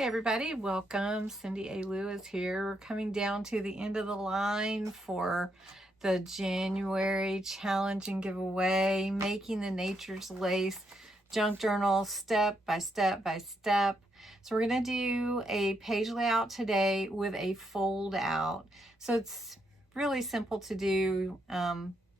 Hey everybody, welcome. Cindy A. Lewis here. We're coming down to the end of the line for the January challenge and giveaway, making the Nature's Lace junk journal step by step by step. So we're going to do a page layout today with a fold out. So it's really simple to do.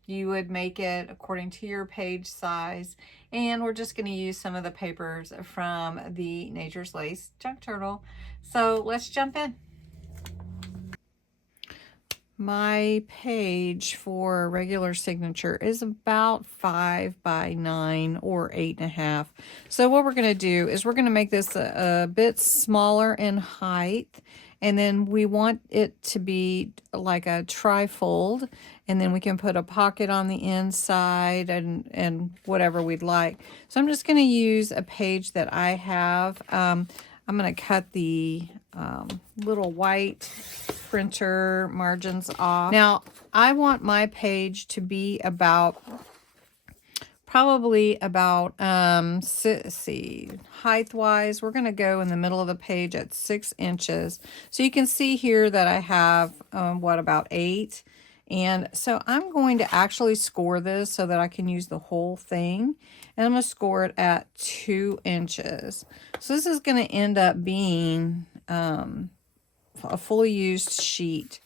You would make it according to your page size, and we're just going to use some of the papers from the Nature's Lace junk journal. So let's jump in. My page for regular signature is about 5 by 9 or 8.5. So what we're going to do is we're going to make this a bit smaller in height, and then we want it to be like a tri-fold, and then we can put a pocket on the inside and whatever we'd like. So I'm just going to use a page that I have. I'm going to cut the little white printer margins off. Now, I want my page to be about, probably about, let's see, height-wise, we're going to go in the middle of the page at 6 inches. So you can see here that I have, about 8. And so I'm going to actually score this so that I can use the whole thing. And I'm going to score it at 2 inches. So this is going to end up being a fully used sheet.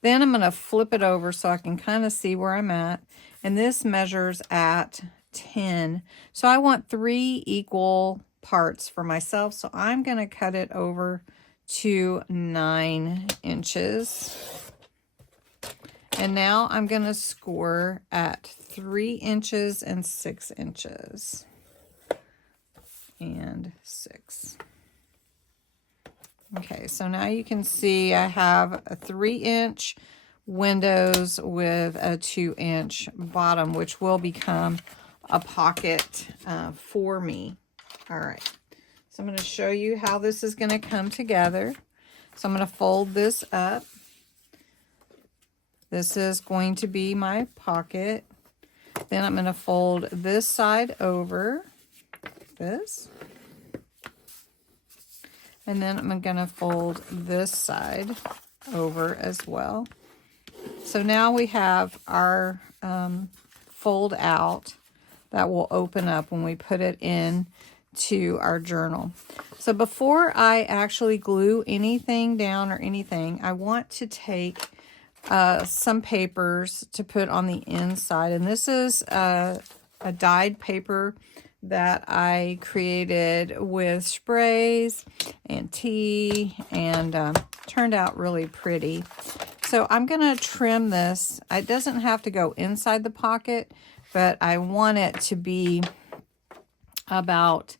Then I'm going to flip it over so I can kind of see where I'm at. And this measures at 10. So I want 3 equal parts for myself. So I'm going to cut it over to 9 inches. And now I'm going to score at 3 inches and 6 inches. And 6. Okay, so now you can see I have a 3-inch windows with a 2-inch bottom, which will become a pocket for me. All right, so I'm going to show you how this is going to come together. So I'm going to fold this up. This is going to be my pocket. Then I'm going to fold this side over, this. And then I'm going to fold this side over as well. So now we have our fold out that will open up when we put it in to our journal. So before I actually glue anything down or anything, I want to take some papers to put on the inside. And this is a dyed paper that I created with sprays and tea, and turned out really pretty. So I'm going to trim this. It doesn't have to go inside the pocket, but I want it to be about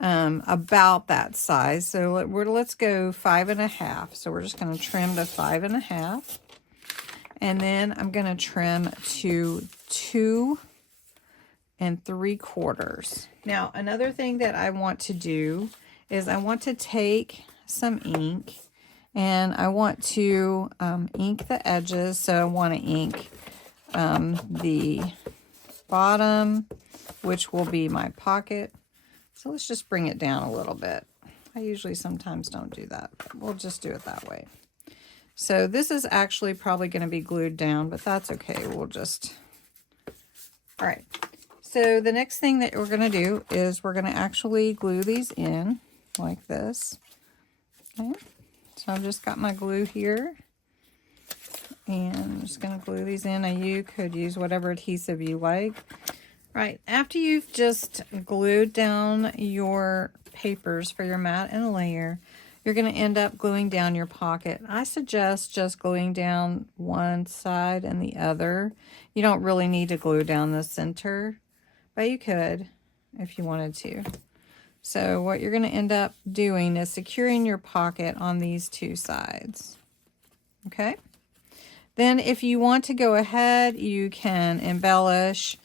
that size. So let's go 5.5. So we're just going to trim to 5.5. And then I'm going to trim to 2 3/4. Now, another thing that I want to do is I want to take some ink, and I want to ink the edges. So I want to ink the bottom, which will be my pocket. So let's just bring it down a little bit. I usually sometimes don't do that, but we'll just do it that way. So this is actually probably going to be glued down, but that's okay. We'll just, all right. So the next thing that we're going to do is we're going to actually glue these in like this. Okay. So I've just got my glue here, and I'm just going to glue these in. Now you could use whatever adhesive you like. Right. After you've just glued down your papers for your mat and layer, you're going to end up gluing down your pocket. I suggest just gluing down one side and the other. You don't really need to glue down the center, but you could if you wanted to. So what you're going to end up doing is securing your pocket on these 2 sides. Okay? Then if you want to go ahead, you can embellish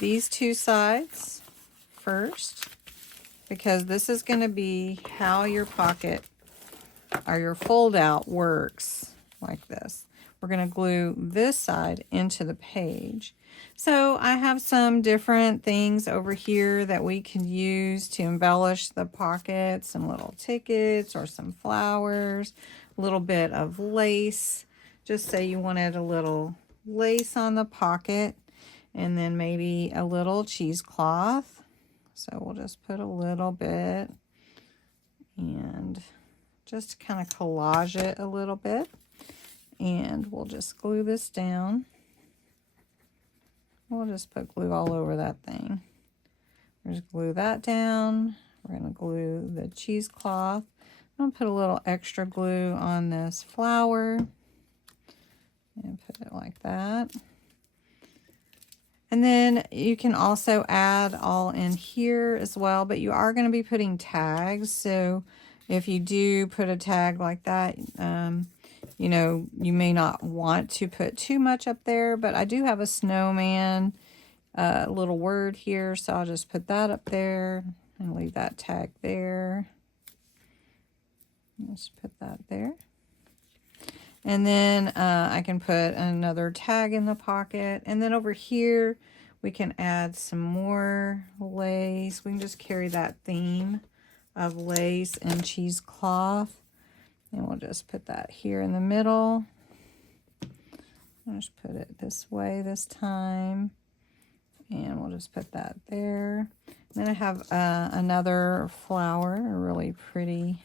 these 2 sides first, because this is going to be how your pocket or your fold out works, like this. we're going to glue this side into the page. So I have some different things over here that we can use to embellish the pockets, some little tickets or some flowers, a little bit of lace. Just say you wanted a little lace on the pocket, and then maybe a little cheesecloth. So we'll just put a little bit and just kind of collage it a little bit. And we'll just glue this down. We'll just put glue all over that thing. We'll just glue that down. We're going to glue the cheesecloth. I'm going to put a little extra glue on this flower. And put it like that. And then you can also add all in here as well. But you are going to be putting tags. So if you do put a tag like that, you know, you may not want to put too much up there, but I do have a snowman little word here, so I'll just put that up there and leave that tag there. Just put that there. And then I can put another tag in the pocket. And then over here, we can add some more lace. We can just carry that theme of lace and cheesecloth. And we'll just put that here in the middle. I'll just put it this way this time. And we'll just put that there. And then I have another flower, a really pretty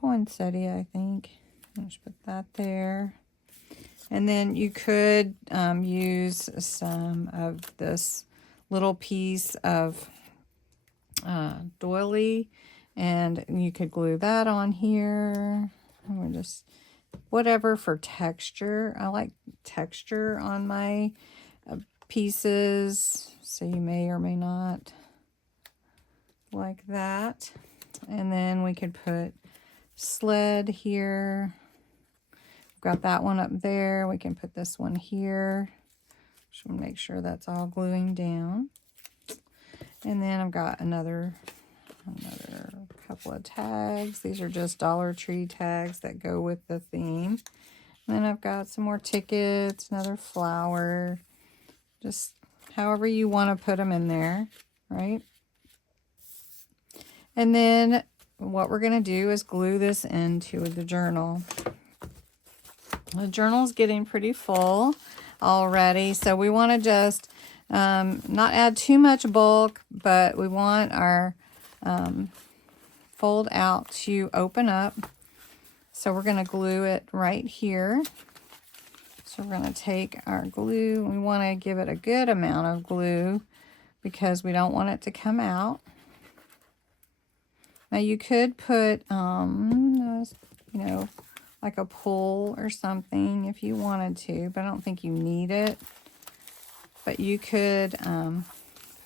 poinsettia, I think. I'll just put that there. And then you could use some of this little piece of doily, and you could glue that on here. And we're just whatever for texture. I like texture on my pieces, so you may or may not like that. And then we could put sled here. Got that one up there. We can put this one here. Just want to make sure that's all gluing down. And then I've got another couple of tags. These are just Dollar Tree tags that go with the theme. And then I've got some more tickets, another flower. Just however you want to put them in there, right? And then what we're going to do is glue this into the journal. The journal's getting pretty full already, so we want to just not add too much bulk, but we want our fold out to open up. So we're going to glue it right here. So we're going to take our glue. We want to give it a good amount of glue because we don't want it to come out. Now you could put, you know, like a pull or something if you wanted to, but I don't think you need it. But you could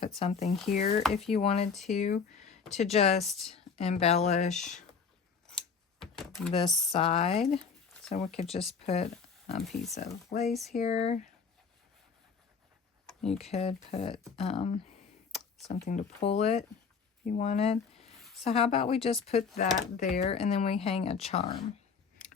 put something here if you wanted to just embellish this side. So we could just put a piece of lace here. You could put something to pull it if you wanted. So how about we just put that there and then we hang a charm.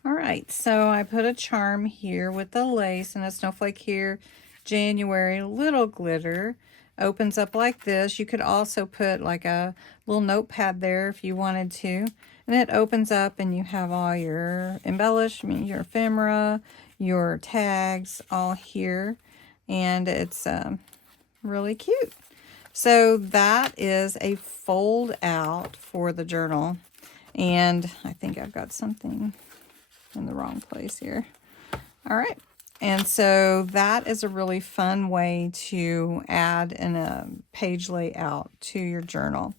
All right, so I put a charm here with the lace and a snowflake here. January, little glitter. Opens up like this. You could also put like a little notepad there if you wanted to. And it opens up and you have all your embellishment, your ephemera, your tags all here. And it's really cute. So that is a fold out for the journal. And I think I've got something in the wrong place here. All right. And so that is a really fun way to add in a page layout to your journal.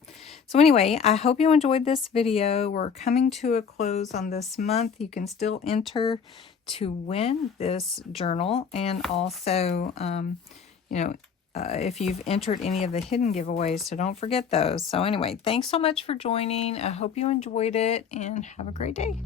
So anyway, I hope you enjoyed this video. We're coming to a close on this month. You can still enter to win this journal. And also, you know, if you've entered any of the hidden giveaways, so don't forget those. So anyway, thanks so much for joining. I hope you enjoyed it and have a great day.